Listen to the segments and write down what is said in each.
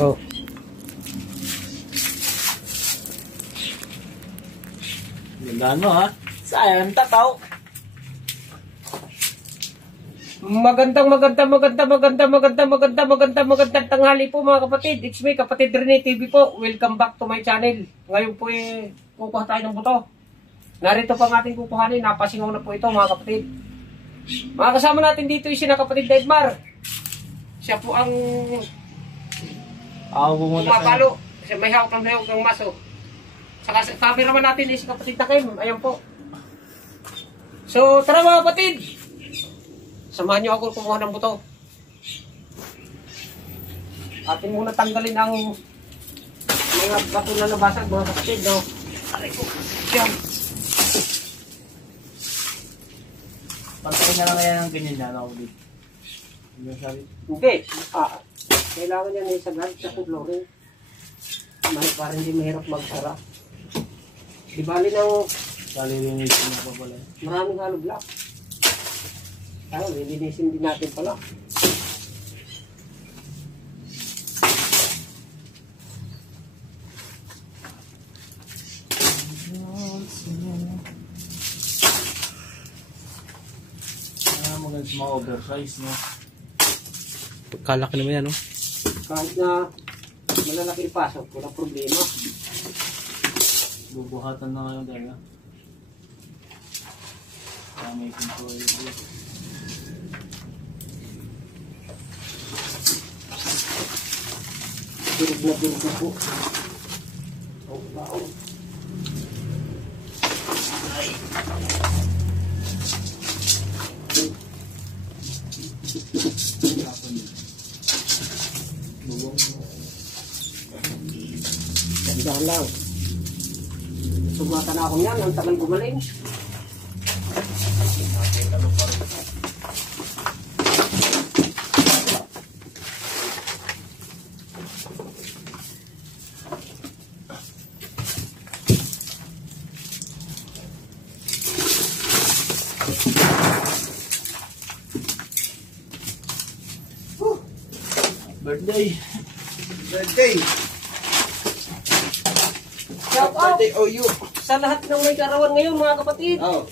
Oh. Gandaan mo ha. Sayang tataw. Magandang tanghali po mga kapatid. It's me, Kapatid Rene TV po. Welcome back to my channel. Ngayon po kukuha tayo ng buto. Narito pa ang ating kukuhanin. Napasingaw na po ito mga kapatid. Mga kasama natin dito yung sina Kapatid Edmar. Siya po ang pumapalo. Siya may hawak ng maso. Saka sa cameraman natin si Kapatid Takim. Ayan po. So tara mga kapatid. Samahan niyo ako kumuha ng buto. Atin muna tanggalin ang mga bato na nabasag mga kapatid. No? Aray ko. Yan. Pantay na lang kaya ng ganyan na ako dito. Hindi. Kailangan yan isagad sa flooring. Para hindi mahirap magsara. Di bali ng Kalilinisin mo pa pala. maraming hollow block. Lilinisin din natin pala. Maganda sa mga oversize, no? Kalaki naman yan, no? Kahit na malalaki ipasok, walang problema. Bubuhatan na ngayon dahil, ha? Kaya may control dito. Durog na po. Oh. Gandahan lang. Sumata na ako niyan, ang tagal gumaling. Birthday! Shout out OU! sa lahat ng may karawan ngayon mga kapatid. Oh,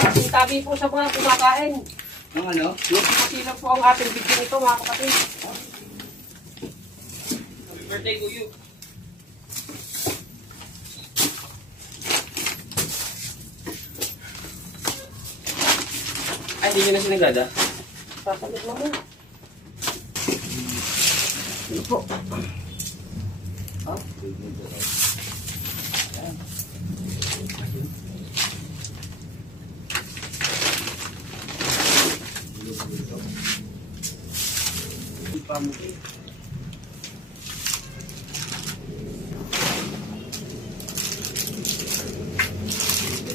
Ating tabi po sa mga kumakain. ang ano? Yung silang po ang ating video nito mga kapatid. Happy birthday, OU! Ay, hindi nyo na sinagada? Sasalit naman. Ito po.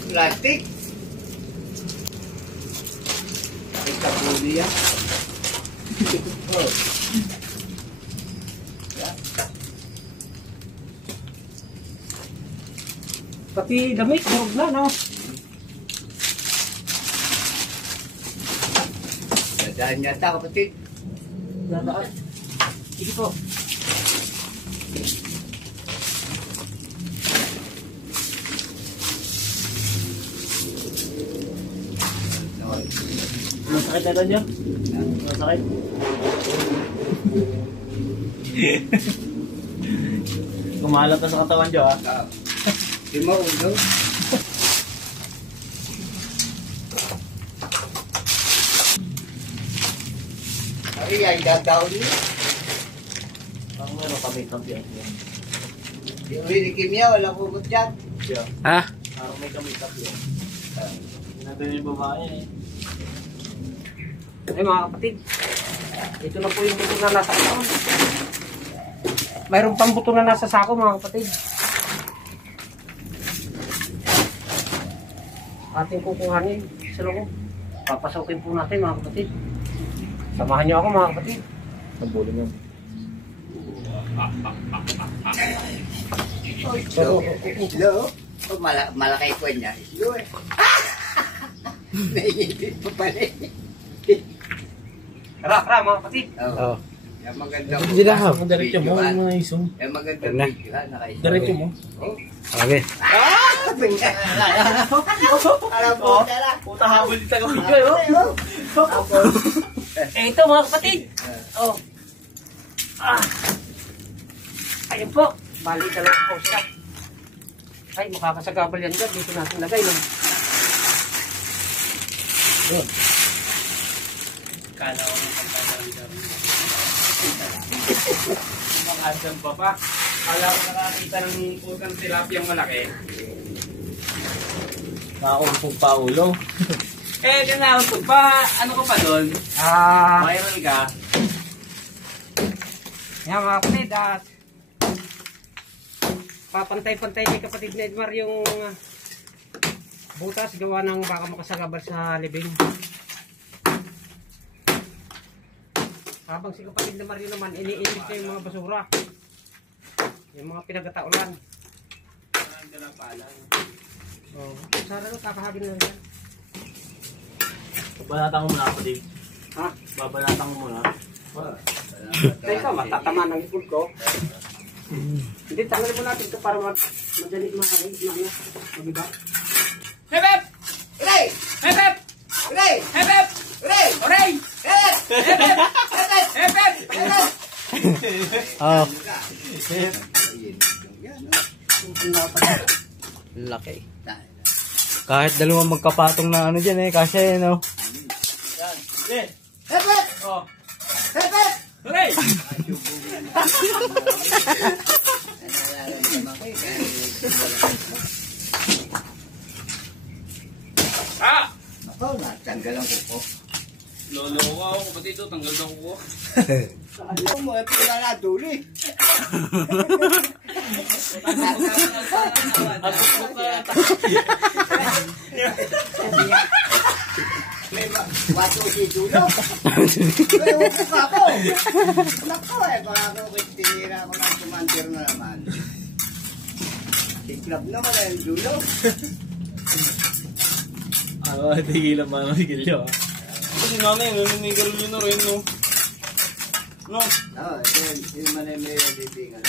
Plastic? Ito po niya. Oh. Pati damit, huwag na, no? Dadaan yata, kapatid. Dadaan. Sige po. Masakit na niya? Masakit? Kumalat na sa katawan niyo, ha? Di mo ulo. Ay, ay, gagawin niyo. Ang meron kami kampiyan. Yung Kimia, walang hugot dyan. Siya. Ah, Parang may kami kampiyan. Ginagawa yung babae, eh. Ay mga kapatid, ito na po yung buto na nasa sako. Mayroon pang buto na nasa sako mga kapatid. Ating kukuhanin sa loob. Papasukin po natin mga kapatid. Samahan niyo ako mga kapatid. Nabulong yan. Hello? Oh, malaki po niya. Hello eh. Naingipin pa pala eh. Tara, mga kapatid. Oh. oh. Yung maganda Hindi na ha. Ang diretso mo, yung mga isong. Yung maganda Wag na. video ha, nakaisip. Diretso mo. Okay. Alam mo, tala. Puta habol dito ka video, Eh, ito mga kapatid. Oh. Ah. Ayun po. Bali talaga po siya. Ay, makakasagabal yan dyan. Dito natin lagay. No? Yun. Kala ko ng pagkakalit. Makasal pa pa. Kala ko nakakita ng putang tilapiyang malaki. Nakaumpog pa ulo. Eh, kinaumpog pa. Ano ka pa doon? Viral ka. Yan mga kapatid. Papantay-pantay ni kapatid na Edmar yung butas gawa ng baka makasagabal sa libing. Habang si kapatid na Mario naman, iniinit niya yung mga basura. Yung mga pinagkataulan. Parang dalapalan. Oh, sana no, kakahagin na rin. Babalatan ko muna ako, Dave. Ha? Babalatan ko muna. Teka, matatama ng ikod ko. Hindi, tanggalin mo natin ito para madali makahagin. Diba? Hep hep! Uray! Hep hep! Uray! Hep hep! Uray! Oray! Hep! Hep hep! Hep hep! Oh, Ayun, yan, no? laki. Kahit dalawang magkapatong na ano dyan eh, kasi no. Eh! Hep, hep! Oh! Hep, hep! Oray! Ah! Ako, natanggal ang kuko. Lolo ko ako, kapatid ito, tanggal daw ko. Ano mo, pila na duli. Wato si Dulo. Ay, upo ka ako. Nako eh, baka ako tinira ako ng commander na naman. Si Club naman ay Dulo. Ano, tigilan ba naman sigil yun? Kasi nanay, naninigal nyo na rin, no? No? Oo, yun man ay may bibingan.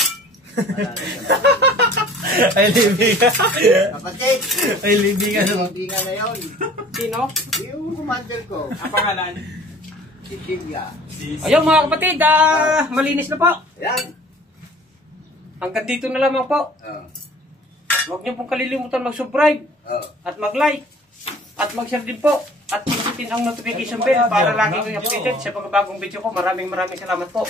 Ay, libingan. Kapatid, Ay, libingan. bibingan na yun. Sino? Yung commander ko, Ang pangalan? si Silvia. Ayun mga kapatid, malinis na po. Yan. Hanggang dito na lamang po. Oo. Huwag niyo pong kalilimutan mag-subscribe Oo. at mag-like at mag-share din po at pindutin ang notification bell para lagi kayong updated sa mga bagong video ko. Maraming salamat po.